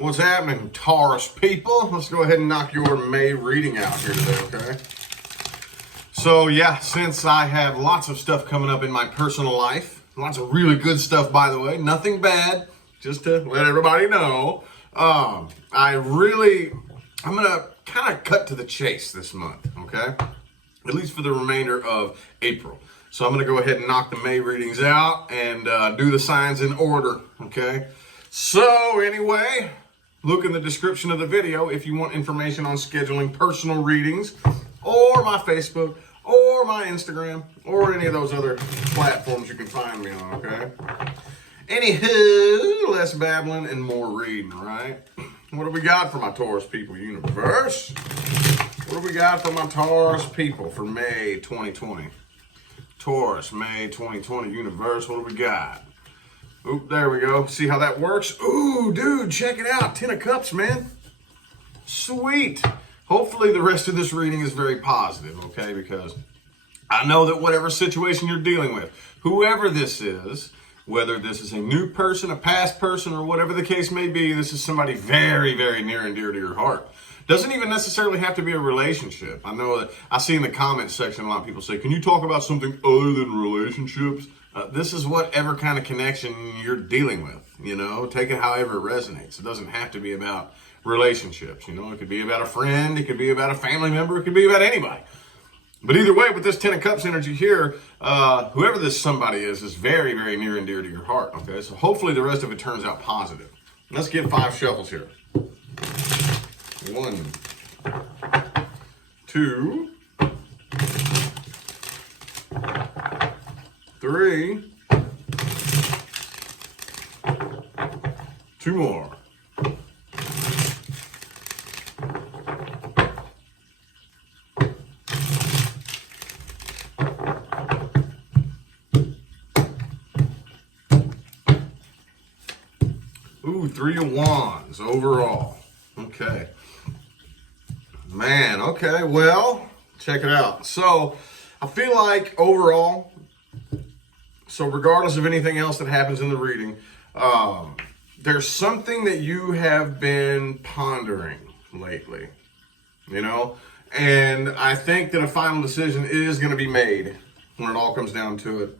What's happening, Taurus people? Let's go ahead and knock your May reading out here today, okay? So yeah, since I have lots of stuff coming up in my personal life, lots of really good stuff, by the way, nothing bad, just to let everybody know, I'm gonna kind of cut to the chase this month, okay? At least for the remainder of April. So I'm gonna go ahead and knock the May readings out and do the signs in order, okay? So anyway, look in the description of the video if you want information on scheduling personal readings, or my Facebook, or my Instagram, or any of those other platforms you can find me on, okay? Anywho, less babbling and more reading, right? What do we got for my Taurus people, universe? What do we got for my Taurus people for May 2020? Taurus, May 2020, universe, what do we got? Oop, there we go. See how that works? Ooh, dude, check it out. 10 of Cups, man. Sweet. Hopefully the rest of this reading is very positive, okay? Because I know that whatever situation you're dealing with, whoever this is, whether this is a new person, a past person, or whatever the case may be, this is somebody very, very near and dear to your heart. Doesn't even necessarily have to be a relationship. I know that I see in the comments section a lot of people say, can you talk about something other than relationships? This is whatever kind of connection you're dealing with, you know, take it however it resonates. It doesn't have to be about relationships, you know, it could be about a friend, it could be about a family member, it could be about anybody. But either way, with this 10 of Cups energy here, whoever this somebody is very, very near and dear to your heart, okay? So hopefully the rest of it turns out positive. Let's get 5 shuffles here. 1, 2, 3, 2 more. Ooh, 3 of Wands overall. Okay. Man, okay, well, check it out. So, I feel like overall, so regardless of anything else that happens in the reading, there's something that you have been pondering lately, you know? And I think that a final decision is going to be made when it all comes down to it.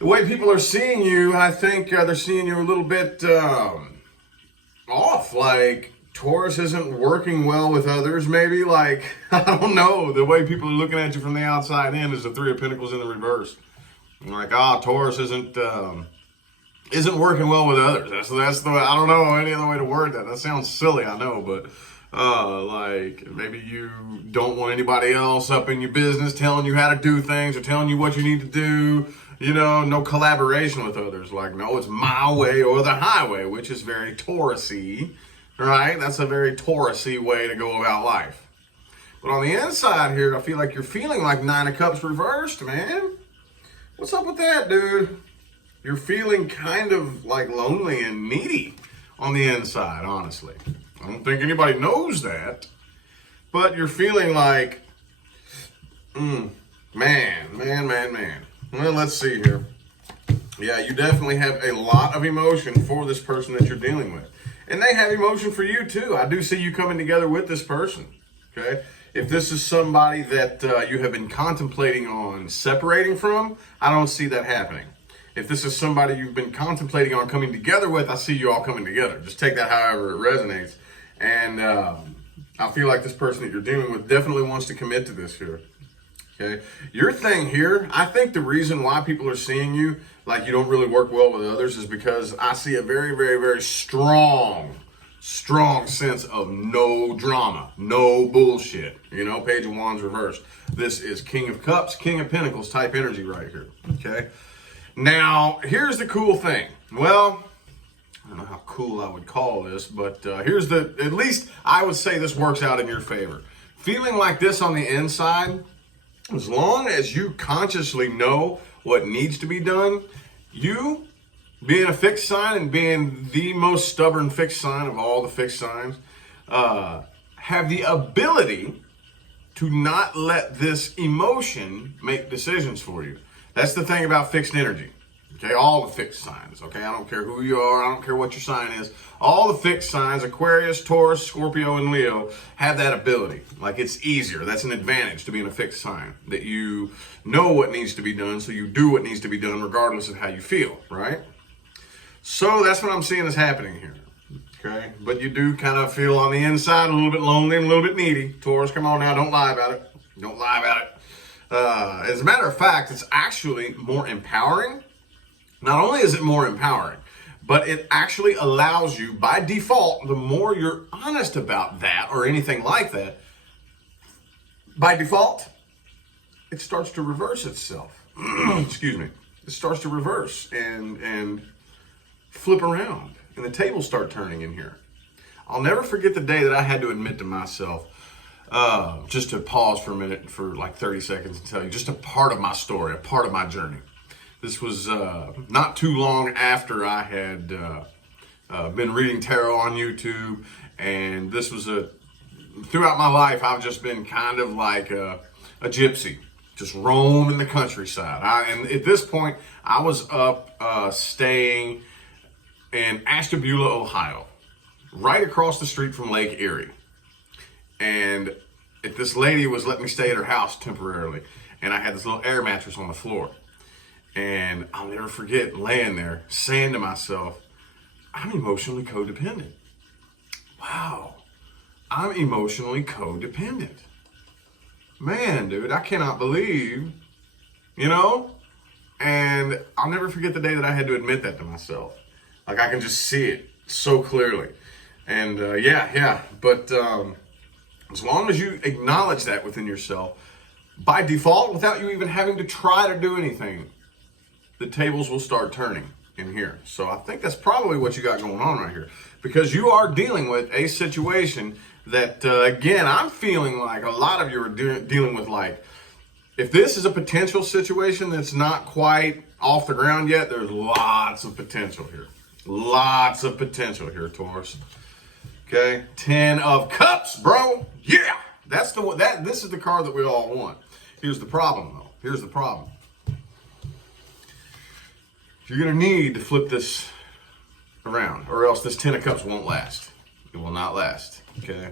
The way people are seeing you, I think they're seeing you a little bit off, like Taurus isn't working well with others, maybe, like, I don't know, the way people are looking at you from the outside in is the 3 of Pentacles in the reverse. Like, Taurus isn't working well with others. That's the way, I don't know any other way to word that. That sounds silly, I know, but like maybe you don't want anybody else up in your business telling you how to do things or telling you what you need to do. You know, no collaboration with others. Like, no, it's my way or the highway, which is very Taurus-y, right? That's a very Taurus-y way to go about life. But on the inside here, I feel like you're feeling like 9 of Cups reversed, man. What's up with that, dude? You're feeling kind of like lonely and needy on the inside, honestly. I don't think anybody knows that. But you're feeling like, man. Well, let's see here. Yeah, you definitely have a lot of emotion for this person that you're dealing with. And they have emotion for you, too. I do see you coming together with this person, okay? If this is somebody that you have been contemplating on separating from, I don't see that happening. If this is somebody you've been contemplating on coming together with, I see you all coming together. Just take that however it resonates. And I feel like this person that you're dealing with definitely wants to commit to this here. Okay, your thing here, I think the reason why people are seeing you like you don't really work well with others is because I see a very, very, very strong sense of no drama, no bullshit. You know, Page of Wands reversed. This is King of Cups, King of Pentacles type energy right here. Okay, now here's the cool thing. Well, I don't know how cool I would call this, but here's at least I would say this works out in your favor. Feeling like this on the inside, as long as you consciously know what needs to be done, you, being a fixed sign and being the most stubborn fixed sign of all the fixed signs, have the ability to not let this emotion make decisions for you. That's the thing about fixed energy. Okay, all the fixed signs. Okay, I don't care who you are. I don't care what your sign is. All the fixed signs, Aquarius, Taurus, Scorpio, and Leo, have that ability. Like, it's easier. That's an advantage to being a fixed sign, that you know what needs to be done, so you do what needs to be done regardless of how you feel, right? So that's what I'm seeing is happening here. Okay, but you do kind of feel on the inside a little bit lonely and a little bit needy. Taurus, come on now, don't lie about it. Don't lie about it. As a matter of fact, it's actually more empowering. Not only is it more empowering, but it actually allows you, by default, the more you're honest about that or anything like that, by default, it starts to reverse itself. Excuse me. It starts to reverse and flip around, and the tables start turning in here. I'll never forget the day that I had to admit to myself, just to pause for a minute, for like 30 seconds, and tell you just a part of my story, a part of my journey. This was not too long after I had been reading tarot on YouTube, and this was throughout my life, I've just been kind of like a gypsy, just roaming the countryside. And at this point, I was up staying in Ashtabula, Ohio, right across the street from Lake Erie. And this lady was letting me stay at her house temporarily, and I had this little air mattress on the floor. And I'll never forget laying there saying to myself, I'm emotionally codependent. Wow, I'm emotionally codependent. Man, dude, I cannot believe, And I'll never forget the day that I had to admit that to myself. Like, I can just see it so clearly. And but as long as you acknowledge that within yourself, by default, without you even having to try to do anything, the tables will start turning in here. So I think that's probably what you got going on right here, because you are dealing with a situation that, again, I'm feeling like a lot of you are dealing with. Like, if this is a potential situation that's not quite off the ground yet, there's lots of potential here. Lots of potential here, Taurus. Okay, 10 of Cups, bro. Yeah, that's the one. This is the card that we all want. Here's the problem, though. Here's the problem. You're going to need to flip this around, or else this 10 of Cups won't last. It will not last, okay?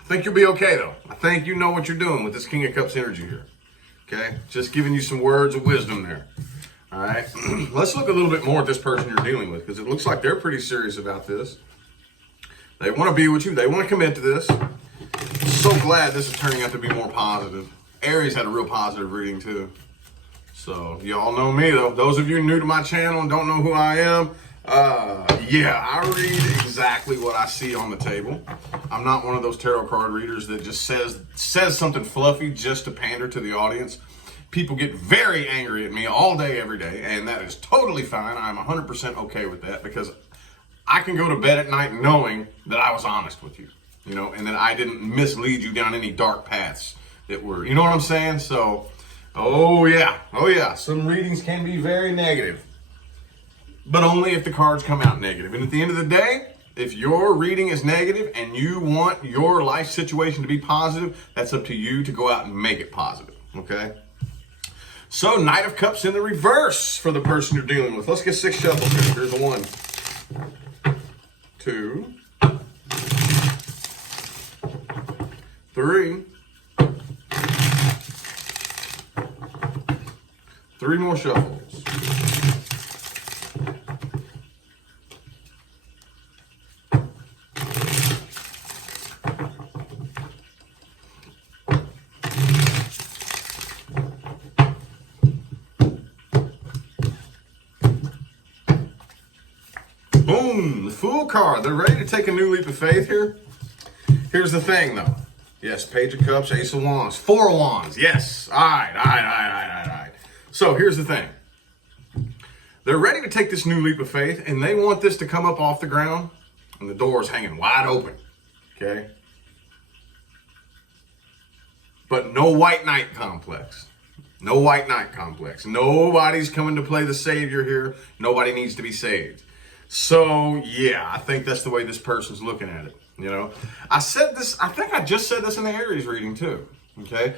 I think you'll be okay, though. I think you know what you're doing with this King of Cups energy here, okay? Just giving you some words of wisdom there, all right? Let's look a little bit more at this person you're dealing with, because it looks like they're pretty serious about this. They want to be with you. They want to commit to this. So glad this is turning out to be more positive. Aries had a real positive reading, too. So, y'all know me, though. Those of you new to my channel and don't know who I am, I read exactly what I see on the table. I'm not one of those tarot card readers that just says something fluffy just to pander to the audience. People get very angry at me all day, every day, and that is totally fine. I'm 100% okay with that, because I can go to bed at night knowing that I was honest with you, and that I didn't mislead you down any dark paths that were, you know what I'm saying? So, oh yeah, some readings can be very negative, but only if the cards come out negative. And at the end of the day, if your reading is negative and you want your life situation to be positive, that's up to you to go out and make it positive, okay? So, Knight of Cups in the reverse for the person you're dealing with. Let's get 6 shuffles here. Here's a 1, 2, 3. 3 more shuffles. Boom, the Fool card. They're ready to take a new leap of faith here. Here's the thing, though. Yes, Page of Cups, Ace of Wands, 4 of Wands. Yes. All right. So here's the thing. They're ready to take this new leap of faith, and they want this to come up off the ground, and the door is hanging wide open, okay? But no white knight complex. No white knight complex. Nobody's coming to play the savior here. Nobody needs to be saved. So, yeah, I think that's the way this person's looking at it, I said this, I think I just said this in the Aries reading too, okay?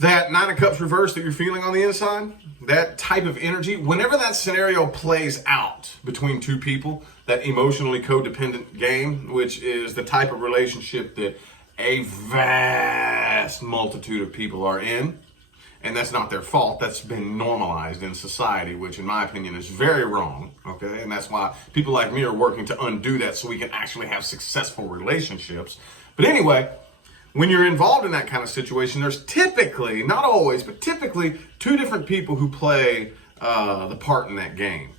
that Nine of Cups reverse that you're feeling on the inside, that type of energy, whenever that scenario plays out between two people, that emotionally codependent game, which is the type of relationship that a vast multitude of people are in, and that's not their fault. That's been normalized in society, which in my opinion is very wrong, okay? And that's why people like me are working to undo that so we can actually have successful relationships. But anyway, when you're involved in that kind of situation, there's typically, not always, but typically two different people who play the part in that game.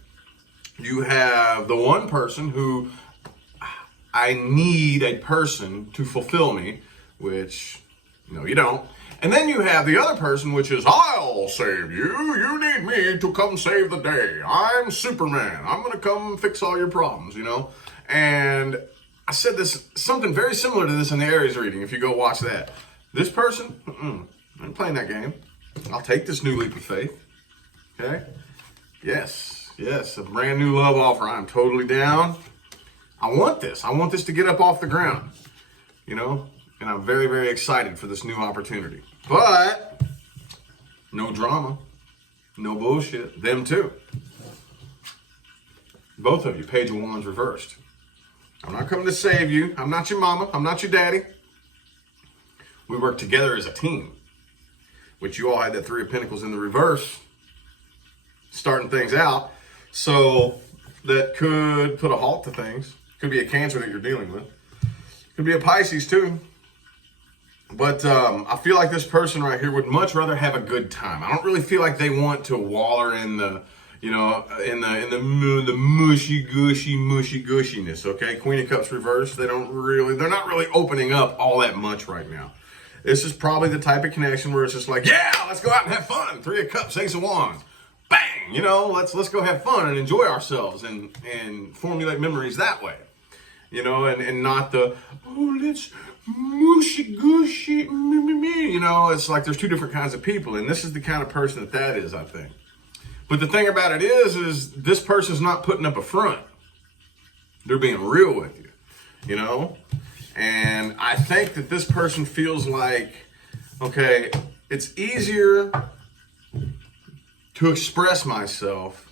You have the one person who, I need a person to fulfill me, which, no, you don't. And then you have the other person, which is, I'll save you. You need me to come save the day. I'm Superman. I'm going to come fix all your problems, you know? And I said this, something very similar to this in the Aries reading, if you go watch that. This person, I'm playing that game. I'll take this new leap of faith. Okay? Yes, a brand new love offer. I'm totally down. I want this. I want this to get up off the ground, you know? And I'm very, very excited for this new opportunity. But no drama, no bullshit. Them too. Both of you, Page of Wands reversed. I'm not coming to save you. I'm not your mama. I'm not your daddy. We work together as a team. Which you all had that Three of Pentacles in the reverse, starting things out. So that could put a halt to things. Could be a Cancer that you're dealing with. Could be a Pisces too. But I feel like this person right here would much rather have a good time. I don't really feel like they want to waller in the, you know, in the mushy gushiness. Okay, Queen of Cups reversed. They're not really opening up all that much right now. This is probably the type of connection where it's just like, yeah, let's go out and have fun. Three of Cups, Ace of Wands, bang. You know, let's go have fun and enjoy ourselves and formulate memories that way. You know, and not the, oh, let's mushy gushy, me. You know, it's like there's two different kinds of people, and this is the kind of person that is, I think. But the thing about it is this person's not putting up a front. They're being real with you, you know? And I think that this person feels like, okay, it's easier to express myself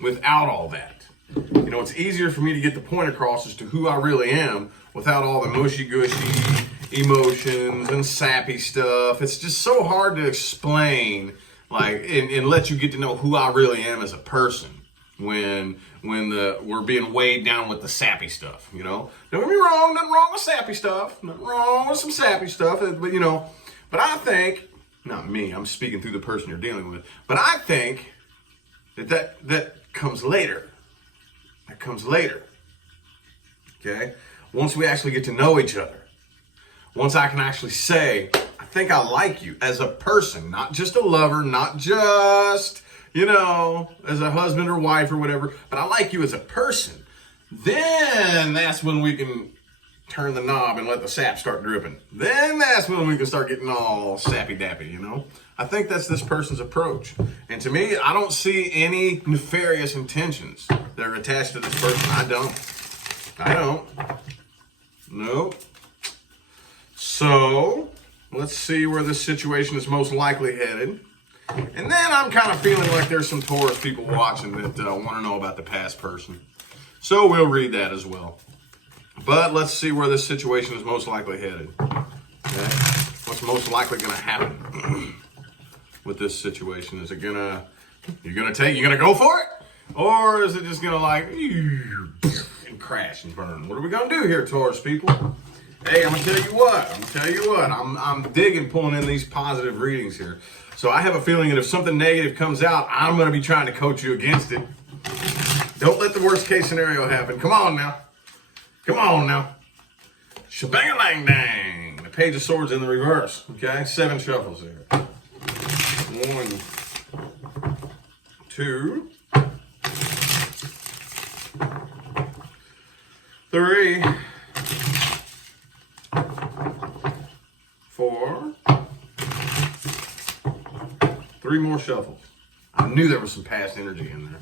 without all that. You know, it's easier for me to get the point across as to who I really am without all the mushy-gushy emotions and sappy stuff. It's just so hard to explain, like, and let you get to know who I really am as a person when we're being weighed down with the sappy stuff, you know? Don't get me wrong, nothing wrong with sappy stuff. Nothing wrong with some sappy stuff, but, you know, but I think, not me, I'm speaking through the person you're dealing with, but I think that comes later. That comes later, okay? Once we actually get to know each other. Once I can actually say, I think I like you as a person, not just a lover, not just, you know, as a husband or wife or whatever, but I like you as a person. Then that's when we can turn the knob and let the sap start dripping. Then that's when we can start getting all sappy-dappy, you know? I think that's this person's approach. And to me, I don't see any nefarious intentions that are attached to this person. I don't. Nope. So, let's see where this situation is most likely headed. And then I'm kind of feeling like there's some Taurus people watching that want to know about the past person. So we'll read that as well. But let's see where this situation is most likely headed. Okay? What's most likely going to happen with this situation? Is it you're gonna go for it? Or is it just gonna like and crash and burn? What are we gonna do here, Taurus people? Hey, I'm gonna tell you what. I'm digging pulling in these positive readings here. So I have a feeling that if something negative comes out, I'm gonna be trying to coach you against it. Don't let the worst case scenario happen. Come on now. Shebang-a-lang-dang. The Page of Swords in the reverse. Okay, 7 shuffles here. 1, 2, 3, 4, 3 more shuffles. I knew there was some past energy in there.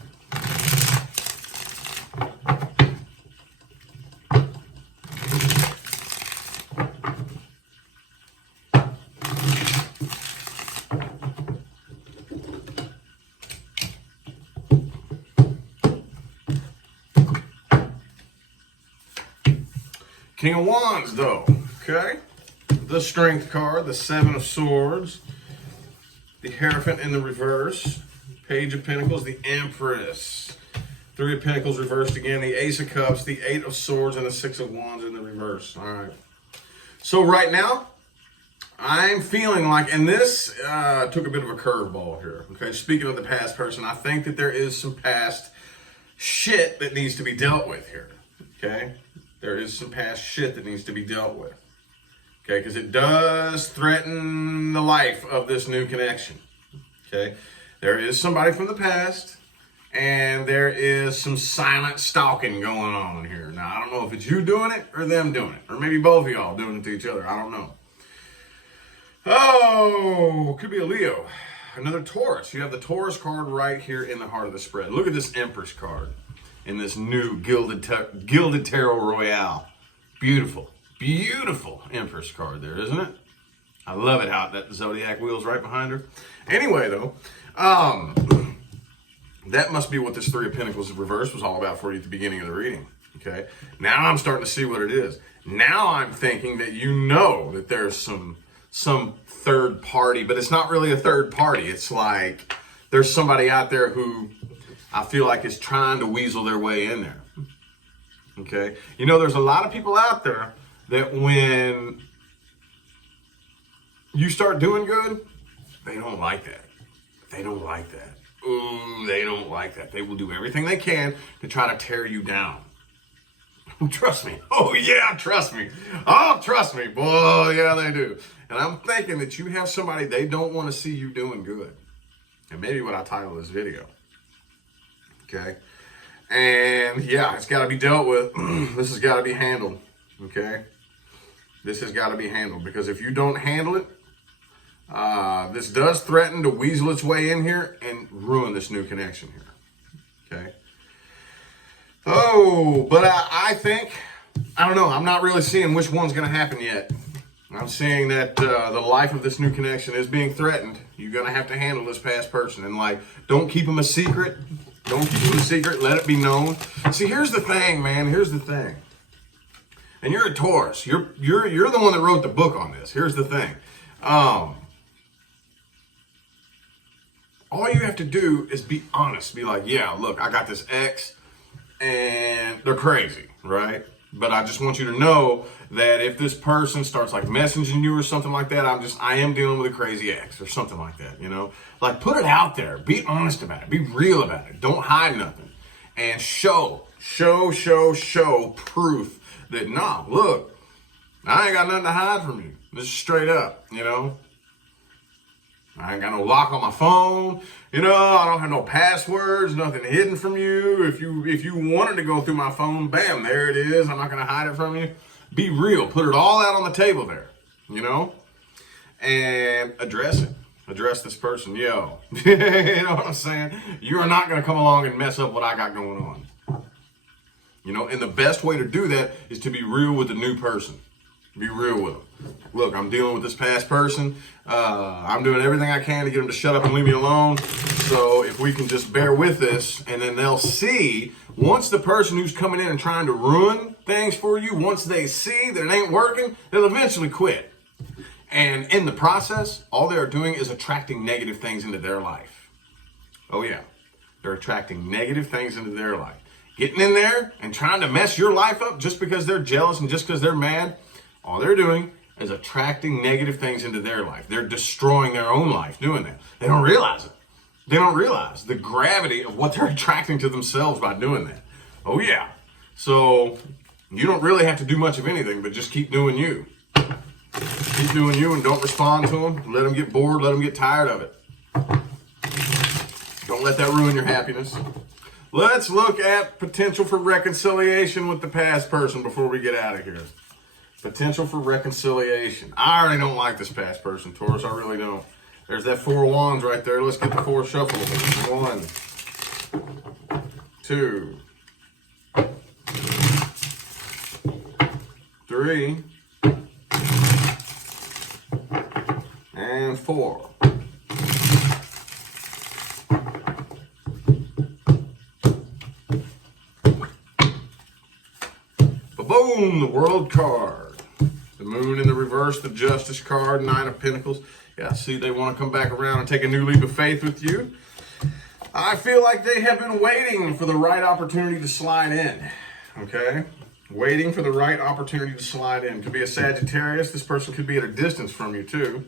King of Wands, though. Okay. The Strength card, the Seven of Swords, the Hierophant in the reverse, Page of Pentacles, the Empress, Three of Pentacles reversed again, the Ace of Cups, the Eight of Swords, and the Six of Wands in the reverse. All right. So right now, I'm feeling like, and this took a bit of a curveball here. Okay. Speaking of the past person, I think that there is some past shit that needs to be dealt with here. Okay. There is some past shit that needs to be dealt with. Okay, because it does threaten the life of this new connection. Okay, there is somebody from the past, and there is some silent stalking going on here. Now, I don't know if it's you doing it or them doing it, or maybe both of y'all doing it to each other. I don't know. Oh, could be a Leo. Another Taurus. You have the Taurus card right here in the heart of the spread. Look at this Empress card in this new Gilded Tarot Royale. Beautiful. Beautiful Empress card there, isn't it? I love it how that Zodiac wheel's right behind her. Anyway, though, that must be what this Three of Pentacles reverse was all about for you at the beginning of the reading. Okay? Now I'm starting to see what it is. Now I'm thinking that you know that there's some third party, but it's not really a third party. It's like there's somebody out there who I feel like is trying to weasel their way in there. Okay? You know, there's a lot of people out there that when you start doing good, they don't like that. They don't like that. Ooh, they don't like that. They will do everything they can to try to tear you down. Trust me. Oh, yeah, trust me. Oh, trust me. Boy, yeah, they do. And I'm thinking that you have somebody, they don't want to see you doing good. And maybe what I title this video. Okay? And, yeah, it's got to be dealt with. This has got to be handled. Okay? This has got to be handled, because if you don't handle it, this does threaten to weasel its way in here and ruin this new connection here. Okay. Oh, but I think, I don't know, I'm not really seeing which one's going to happen yet. I'm seeing that the life of this new connection is being threatened. You're going to have to handle this past person, and like, don't keep them a secret. Don't keep them a secret. Let it be known. See, here's the thing, man. Here's the thing. And you're a Taurus. You're the one that wrote the book on this. Here's the thing. All you have to do is be honest. Be like, yeah, look, I got this ex, and they're crazy, right? But I just want you to know that if this person starts like messaging you or something like that, I am dealing with a crazy ex or something like that, you know? Like, put it out there. Be honest about it. Be real about it. Don't hide nothing. And show proof that, nah, look, I ain't got nothing to hide from you. This is straight up, you know? I ain't got no lock on my phone. You know, I don't have no passwords, nothing hidden from you. If you wanted to go through my phone, bam, there it is. I'm not going to hide it from you. Be real. Put it all out on the table there, you know? And address it. Address this person. Yo, you know what I'm saying? You are not going to come along and mess up what I got going on. You know, and the best way to do that is to be real with the new person. Be real with them. Look, I'm dealing with this past person. I'm doing everything I can to get them to shut up and leave me alone. So if we can just bear with this, and then they'll see, once the person who's coming in and trying to ruin things for you, once they see that it ain't working, they'll eventually quit. And in the process, all they're doing is attracting negative things into their life. Oh yeah, they're attracting negative things into their life. Getting in there and trying to mess your life up just because they're jealous and just because they're mad, all they're doing is attracting negative things into their life. They're destroying their own life doing that. They don't realize it. They don't realize the gravity of what they're attracting to themselves by doing that. Oh yeah. So you don't really have to do much of anything, but just keep doing you. Keep doing you and don't respond to them. Let them get bored. Let them get tired of it. Don't let that ruin your happiness. Let's look at potential for reconciliation with the past person before we get out of here. Potential for reconciliation. I already don't like this past person, Taurus. I really don't. There's that Four of Wands right there. Let's get the four shuffle. 1, 2, 3, and 4. But Boom, the World card. The Moon in the reverse, the Justice card, Nine of Pentacles. Yeah, see, they want to come back around and take a new leap of faith with you. I feel like they have been waiting for the right opportunity to slide in, okay? Waiting for the right opportunity to slide in. Could be a Sagittarius. This person could be at a distance from you, too.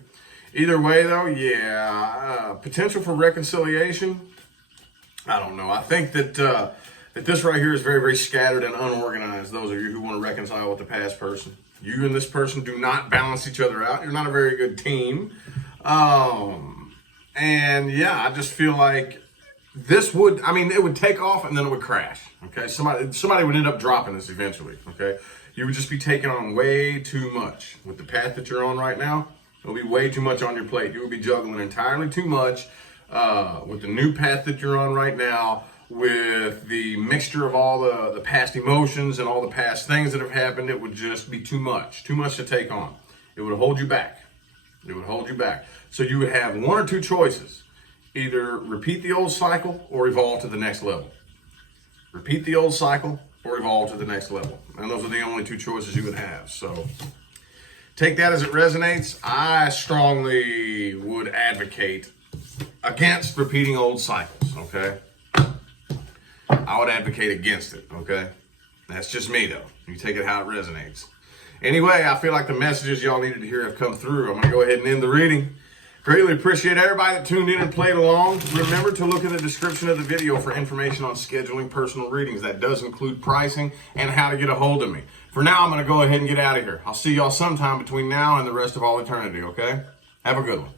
Either way, though, yeah, potential for reconciliation. I don't know. I think that that this right here is very, very scattered and unorganized. Those of you who want to reconcile with the past person, you and this person do not balance each other out. You're not a very good team. And yeah, I just feel like this would, I mean, it would take off and then it would crash. Okay, somebody would end up dropping this eventually. Okay, you would just be taking on way too much with the path that you're on right now. It'll be way too much on your plate. You will be juggling entirely too much with the new path that you're on right now, with the mixture of all the past emotions and all the past things that have happened. It would just be too much to take on. It would hold you back. It would hold you back. So you would have one or two choices. Either repeat the old cycle or evolve to the next level. Repeat the old cycle or evolve to the next level. And those are the only two choices you would have. So take that as it resonates. I strongly would advocate against repeating old cycles, okay? I would advocate against it, okay? That's just me, though. You take it how it resonates. Anyway, I feel like the messages y'all needed to hear have come through. I'm going to go ahead and end the reading. Greatly appreciate everybody that tuned in and played along. Remember to look in the description of the video for information on scheduling personal readings. That does include pricing and how to get a hold of me. For now, I'm going to go ahead and get out of here. I'll see y'all sometime between now and the rest of all eternity, okay? Have a good one.